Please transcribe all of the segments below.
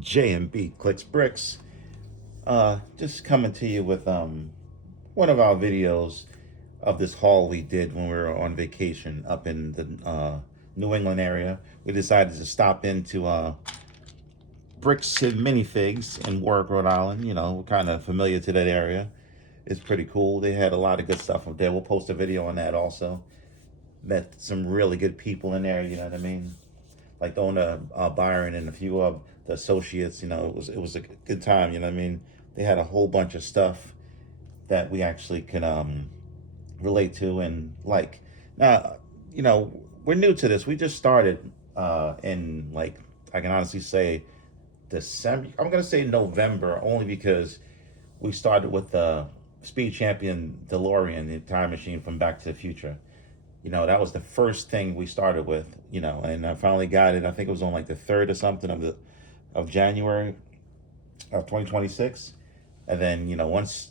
JMB Clicks Bricks. Just coming to you with one of our videos of this haul we did when we were on vacation up in the New England area. We decided to stop into Bricks and Minifigs in Warwick, Rhode Island. You know, we're kind of familiar to that area. It's pretty cool. They had a lot of good stuff up there. We'll post a video on that also. Met some really good people in there, you know what I mean? Like the owner, Byron, and a few of the associates. You know, it was a good time. You know what I mean? They had a whole bunch of stuff that we actually can relate to and like. Now, you know, we're new to this. We just started in, like, I can honestly say December. I'm gonna say November, only because we started with the Speed Champion DeLorean, the time machine from Back to the Future. You know, that was the first thing we started with, you know, and I finally got it. I think it was on like the 3rd or something of January of 2026. And then, you know, once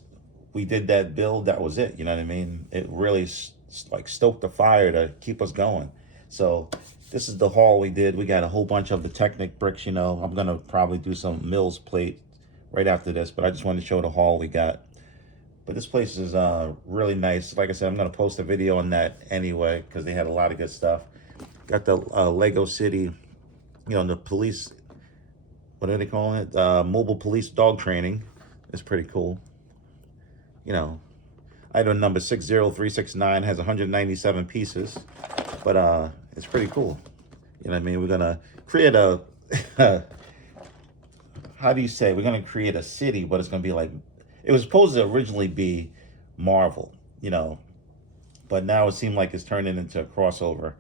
we did that build, that was it. You know what I mean? It really like stoked the fire to keep us going. So this is the haul we did. We got a whole bunch of the Technic bricks. You know, I'm gonna probably do some Mills plate right after this, but I just wanted to show the haul we got. But this place is really nice. Like I said, I'm going to post a video on that anyway because they had a lot of good stuff. Got the Lego City, you know, the police, what are they calling it? Mobile police dog training. It's pretty cool. You know, item number 60369 has 197 pieces, but it's pretty cool. You know what I mean? We're going to create a, how do you say? We're going to create a city, but it's going to be like, it was supposed to originally be Marvel, you know, but now it seemed like it's turning into a crossover,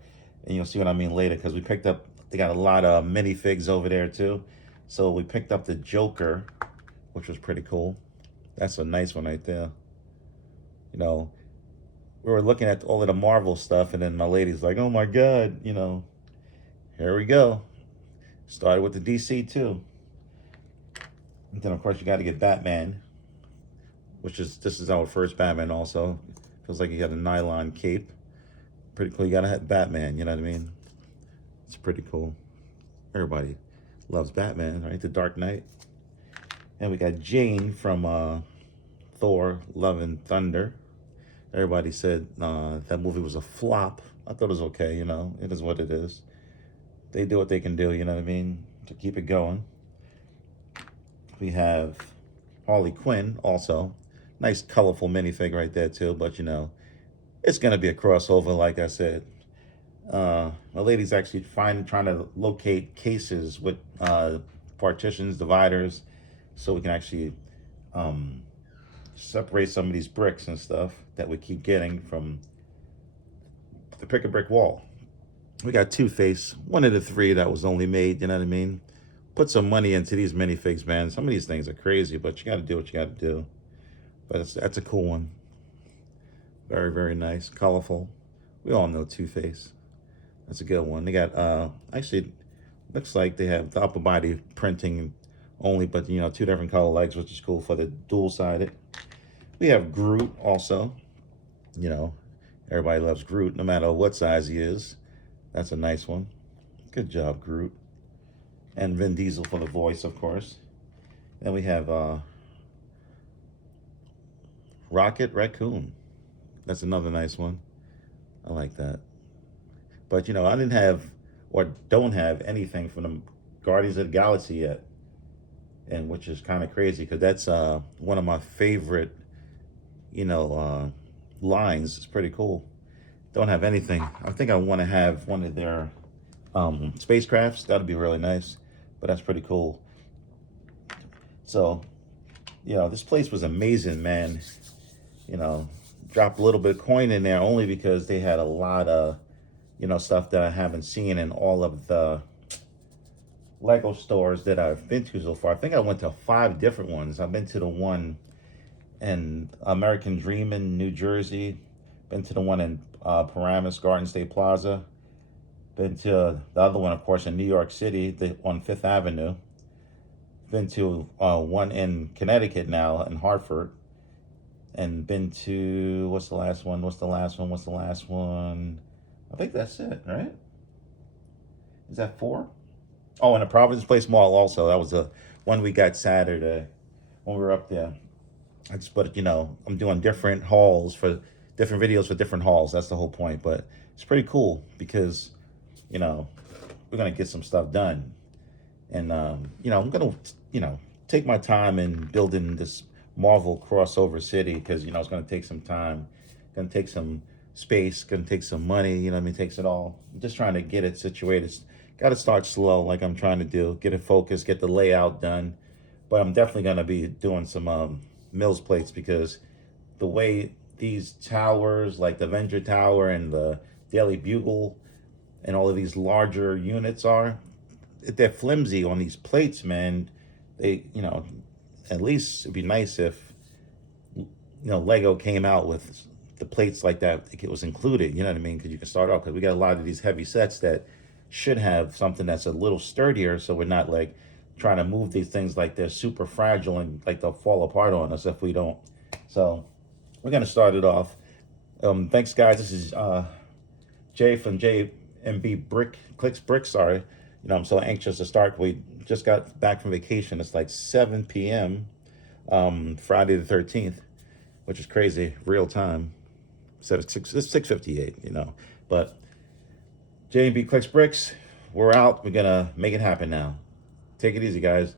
and you'll see what I mean later because we picked up. They got a lot of minifigs over there too, so we picked up the Joker, which was pretty cool. That's a nice one right there. You know, we were looking at all of the Marvel stuff, and then my lady's like, "Oh my God, you know, here we go." Started with the DC too, and then of course you got to get Batman. This is our first Batman also. Feels like you got a nylon cape. Pretty cool. You gotta have Batman, you know what I mean? It's pretty cool. Everybody loves Batman, right? The Dark Knight. And we got Jane from Thor, Love and Thunder. Everybody said that movie was a flop. I thought it was okay, you know. It is what it is. They do what they can do, you know what I mean? To keep it going. We have Harley Quinn also. Nice colorful minifig right there too, but you know, it's gonna be a crossover, like I said. My lady's actually trying to locate cases with partitions, dividers, so we can actually separate some of these bricks and stuff that we keep getting from the pick a brick wall. We got Two-Face, one of the 3 that was only made, you know what I mean? Put some money into these minifigs, man. Some of these things are crazy, but you got to do what you got to do. But that's a cool one. Very, very nice, colorful. We all know Two-Face. That's a good one. They got, actually, looks like they have the upper body printing only, but, you know, 2 different color legs, which is cool for the dual-sided. We have Groot also. You know, everybody loves Groot, no matter what size he is. That's a nice one. Good job, Groot. And Vin Diesel for the voice, of course. Then we have Rocket Raccoon. That's another nice one. I like that. But, you know, I didn't have, or don't have, anything from the Guardians of the Galaxy yet. And which is kind of crazy because that's one of my favorite, you know, lines. It's pretty cool. Don't have anything. I think I want to have one of their spacecrafts. That'd be really nice. But that's pretty cool. So, you know, this place was amazing, man. You know, dropped a little bit of coin in there only because they had a lot of, you know, stuff that I haven't seen in all of the Lego stores that I've been to so far. I think I went to 5 different ones. I've been to the one in American Dream in New Jersey. Been to the one in Paramus Garden State Plaza. Been to the other one, of course, in New York City, on 5th Avenue. Been to one in Connecticut now, in Hartford. And been to, what's the last one? I think that's it, right? Is that 4? Oh, and the Providence Place Mall also. That was the one we got Saturday when we were up there. I just, but I'm doing different hauls for different videos for different hauls. That's the whole point. But it's pretty cool because, you know, we're gonna get some stuff done, and I'm gonna, take my time in building this Marvel crossover city because it's gonna take some time, gonna take some space, gonna take some money. You know what I mean? Takes it all. I'm just trying to get it situated. Got to start slow, like I'm trying to do. Get it focused, get the layout done. But I'm definitely gonna be doing some Mills plates because the way these towers, like the Avenger Tower and the Daily Bugle, and all of these larger units are, they're flimsy on these plates, man. They, at least it'd be nice if Lego came out with the plates like that. It was included. You know what I mean? Because you can start off because we got a lot of these heavy sets that should have something that's a little sturdier, so we're not like trying to move these things like they're super fragile and like they'll fall apart on us if we don't. So we're gonna start it off. Thanks, guys. This is Jay from JMB Clicks Bricks. Sorry, I'm so anxious to start. We just got back from vacation. It's like 7 p.m. Friday the 13th, which is crazy, real time. It's 6:58. But JMB Clicks Bricks, we're out. We're gonna make it happen now. Take it easy, guys.